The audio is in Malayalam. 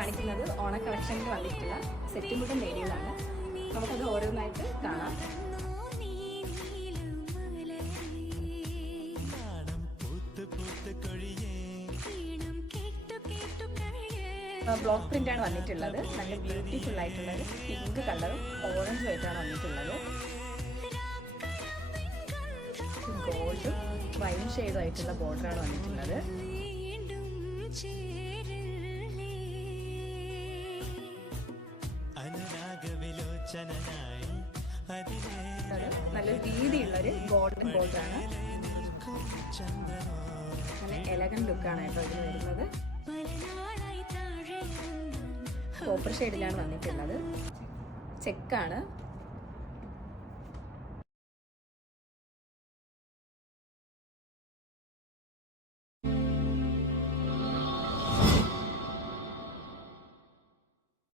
കാണിക്കുന്നത് ഓണ കളക്ഷനിൽ വന്നിട്ടുള്ള സെറ്റും കൂടെ മേടികളാണ്. നമുക്കത് ഓരോന്നായിട്ട് കാണാം. ബ്ലോക്ക് പ്രിന്റാണ് വന്നിട്ടുള്ളത്. നല്ല ബ്യൂട്ടിഫുൾ ആയിട്ടുള്ളത് പിങ്ക് കളറും ഓറഞ്ചും ആയിട്ടാണ് വന്നിട്ടുള്ളത്. ഗോൾഡും വൈൻ ഷെയ്ഡും ആയിട്ടുള്ള ബോർഡറാണ് വന്നിട്ടുള്ളത്. നല്ല വീതിയുള്ളൊരു ഗോൾഡൻ ബോർഡറാണ്. നല്ല എലഗന്റ് ലുക്കാണ് കേട്ടോ ഇതിന് വരുന്നത്. കോപ്പർ ഷെയ്ഡിലാണ് വന്നിട്ടുള്ളത്. ചെക്കാണ്